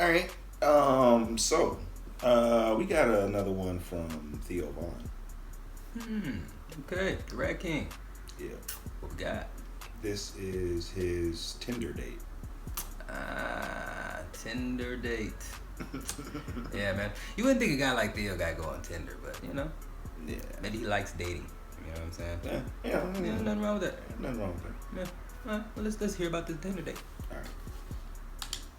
All right. We got another one from Theo Vaughn. Okay, the Rat King. Yeah. What we got? This is his Tinder date. Tinder date. Yeah, man. You wouldn't think a guy like Theo got to go on Tinder, but Yeah. maybe he likes dating. You know what I'm saying? Yeah. Nothing wrong with that. Nothing wrong with that. Yeah. All right, well, let's hear about the Tinder date. All right.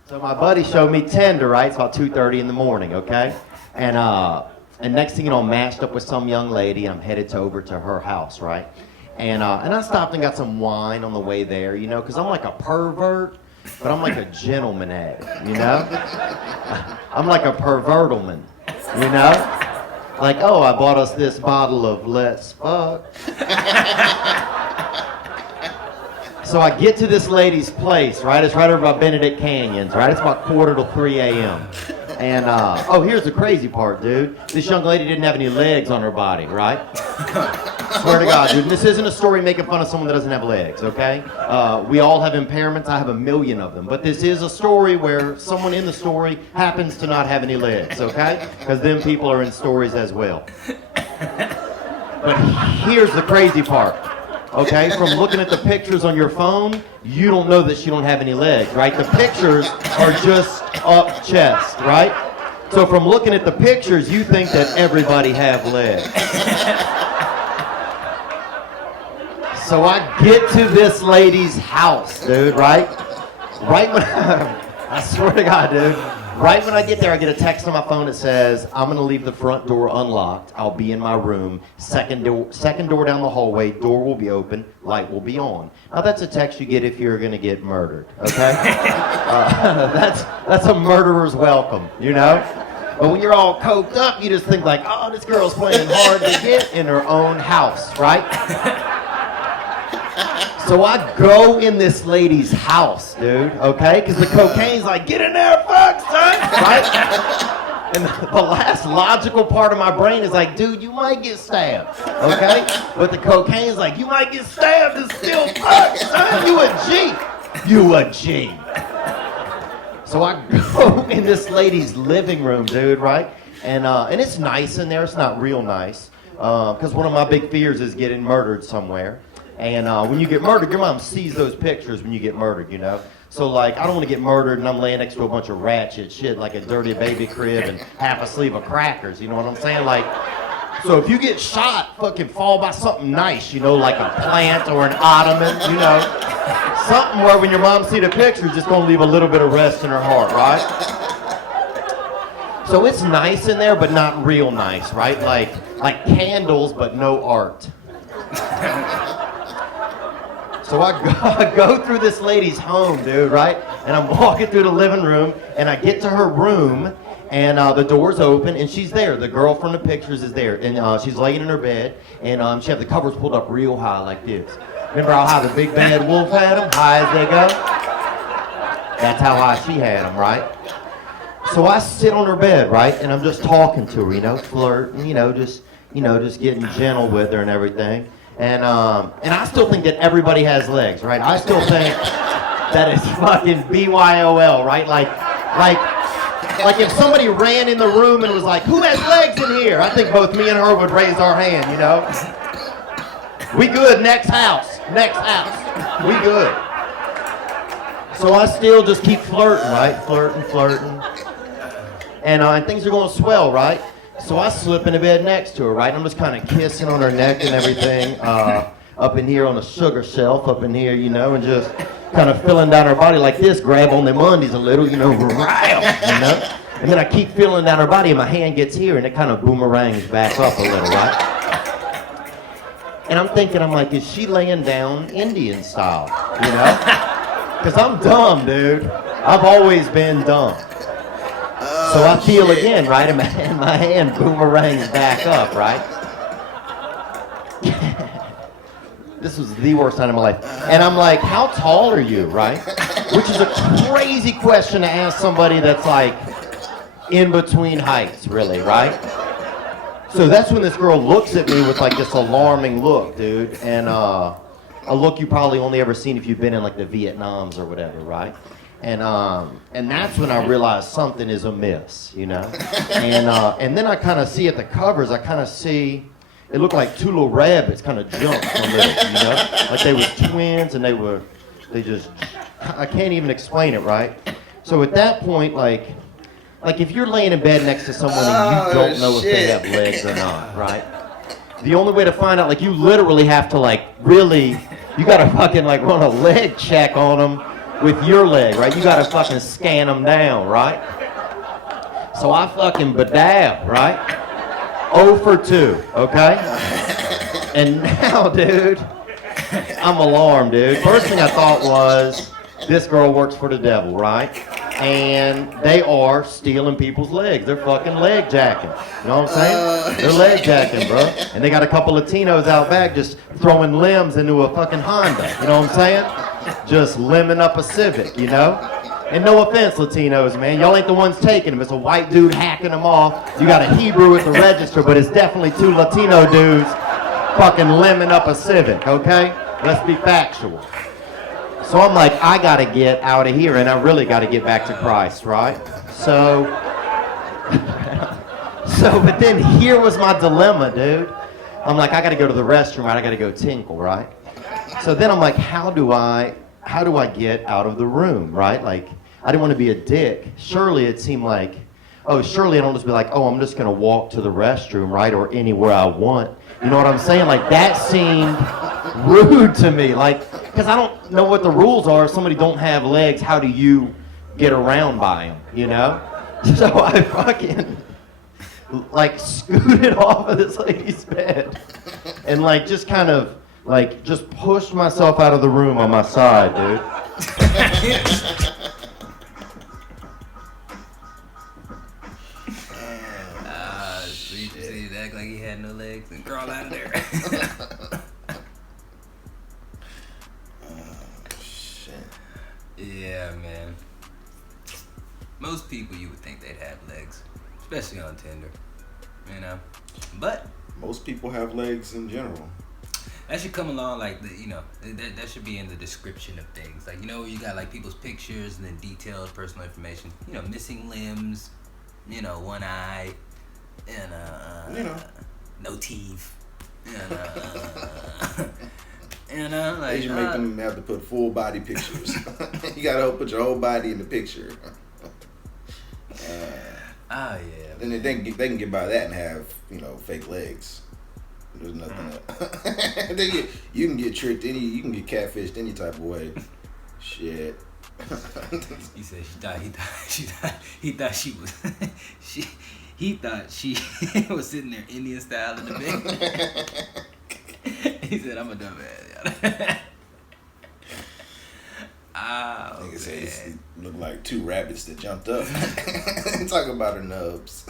So my buddy showed me Tinder, right? It's about 2:30 in the morning, okay? And next thing you know, I'm matched up with some young lady. I'm headed over to her house, right? And I stopped and got some wine on the way there, because I'm like a pervert, but I'm like a gentleman at it, I'm like a pervertleman, Like, oh, I bought us this bottle of Let's Fuck. So I get to this lady's place, right? It's right over by Benedict Canyons, right? It's about 2:45 a.m. And, here's the crazy part, dude. This young lady didn't have any legs on her body, right? Swear to God, dude. This isn't a story making fun of someone that doesn't have legs, okay? We all have impairments. I have a million of them. But this is a story where someone in the story happens to not have any legs, okay? Because them people are in stories as well. But here's the crazy part. Okay, from looking at the pictures on your phone, you don't know that she don't have any legs, right? The pictures are just up chest, right? So from looking at the pictures, you think that everybody have legs. So I get to this lady's house, dude, right? Right when I swear to God, dude. Right when I get there, I get a text on my phone that says, I'm going to leave the front door unlocked. I'll be in my room. Second door down the hallway. Door will be open. Light will be on. Now, that's a text you get if you're going to get murdered, okay? That's a murderer's welcome, But when you're all coked up, you just think like, oh, this girl's playing hard to get in her own house, right? So I go in this lady's house, dude, okay? Because the cocaine's like, get in there, fuck, son, right? And the last logical part of my brain is like, dude, you might get stabbed, okay? But the cocaine's like, you might get stabbed and still fuck, son, you a G. You a G. So I go in this lady's living room, dude, right? And it's nice in there. It's not real nice. Because one of my big fears is getting murdered somewhere. And when you get murdered, your mom sees those pictures when you get murdered, So, like, I don't want to get murdered and I'm laying next to a bunch of ratchet shit, like a dirty baby crib and half a sleeve of crackers, you know what I'm saying? Like, so if you get shot, fucking fall by something nice, like a plant or an ottoman, Something where when your mom see the picture, just gonna leave a little bit of rest in her heart, right? So it's nice in there, but not real nice, right? Like candles, but no art. So I go through this lady's home, dude, right? And I'm walking through the living room, and I get to her room, and the door's open, and she's there. The girl from the pictures is there, and she's laying in her bed, and she had the covers pulled up real high like this. Remember how high the big bad wolf had them? High as they go? That's how high she had them, right? So I sit on her bed, right, and I'm just talking to her, flirting, just getting gentle with her and everything. And I still think that everybody has legs, right? I still think that it's fucking BYOL, right? Like if somebody ran in the room and was like, who has legs in here? I think both me and her would raise our hand, We good, next house. We good. So I still just keep flirting, right? Flirting. And things are going to swell, right? So I slip in the bed next to her, right? I'm just kind of kissing on her neck and everything, up in here on the sugar shelf, up in here, and just kind of feeling down her body like this, grab on them undies a little, And then I keep feeling down her body, and my hand gets here, and it kind of boomerangs back up a little, right? And I'm thinking, is she laying down Indian style, Because I'm dumb, dude. I've always been dumb. So I feel again, right, and my hand boomerangs back up, right? This was the worst time of my life. And I'm like, how tall are you, right? Which is a crazy question to ask somebody that's like in between heights, really, right? So that's when this girl looks at me with like this alarming look, dude. And a look you probably only ever seen if you've been in like the Vietnams or whatever, right? And that's when I realized something is amiss, you know. And then I kind of see at the covers, I kind of see it looked like two little rabbits kind of jumped from it, you know, like they was twins, and they just, I can't even explain it, right? So at that point, like if you're laying in bed next to someone and you don't know if they have legs or not, right? The only way to find out, like, you literally have to, like, really, you gotta fucking, like, run a leg check on them with your leg, right? You gotta fucking scan them down, right? So I fucking bedab, right? 0 for 2, okay? And now, dude, I'm alarmed, dude. First thing I thought was, this girl works for the devil, right? And they are stealing people's legs. They're fucking leg jacking. You know what I'm saying? They're leg jacking, bro. And they got a couple Latinos out back just throwing limbs into a fucking Honda. You know what I'm saying? Just limbing up a Civic, you know? And no offense, Latinos, man. Y'all ain't the ones taking them. It's a white dude hacking them off. You got a Hebrew at the register, but it's definitely 2 Latino dudes fucking limbing up a Civic, okay? Let's be factual. So I'm like, I gotta get out of here, and I really gotta get back to Christ, right? So, but then here was my dilemma, dude. I'm like, I gotta go to the restroom, right? I gotta go tinkle, right? So then I'm like, how do I get out of the room, right? Like, I didn't want to be a dick. Surely it seemed like, surely I don't just be like, I'm just gonna walk to the restroom, right? Or anywhere I want. You know what I'm saying? Like, that seemed rude to me. Like, because I don't know what the rules are. If somebody don't have legs, how do you get around by them, you know? So I fucking, like, scooted off of this lady's bed and, like, just kind of, like, just pushed myself out of the room on my side, dude. So act like he had no legs and crawl out of there. Shit. Yeah, man. Most people you would think they'd have legs, especially on Tinder, you know. But Most people have legs in general. that should come along like that should be in the description of things. Like, you know, you got like people's pictures and then detailed personal information. You know, missing limbs, you know, one eye, and no teeth, and like They should make them have to put full body pictures. You gotta put your whole body in the picture. yeah. And then they can get by that and have, fake legs. There's nothing else. You can get tricked you can get catfished any type of way. Shit. He said he thought she was sitting there Indian style in the bed. He said, I'm a dumbass. Nigga says it looked like 2 rabbits that jumped up. Talking about her nubs.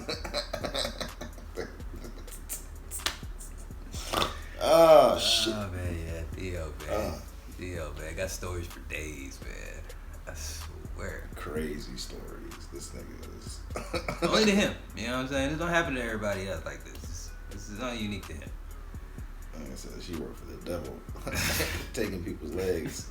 Oh, shit. Oh, man, yeah. Theo, man. Got stories for days, man. I swear. Crazy stories. This nigga is... Only to him. You know what I'm saying? This don't happen to everybody else like this. This is only unique to him. Like I said, she worked for the devil. Taking people's legs.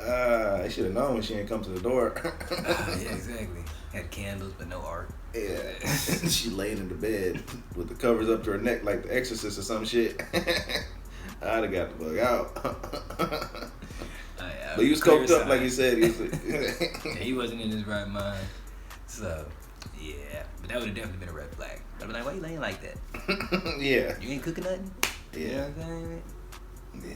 I should have known when she didn't come to the door. Yeah, exactly. Had candles, but no art. Yeah. She laid in the bed with the covers up to her neck like the Exorcist or some shit. I'd have got the bug out. But he was coked up, like you said. He wasn't in his right mind. So, yeah. But that would have definitely been a red flag. I'd be like, why you laying like that? Yeah. You ain't cooking nothing? Yeah. You know what I'm saying? Yeah.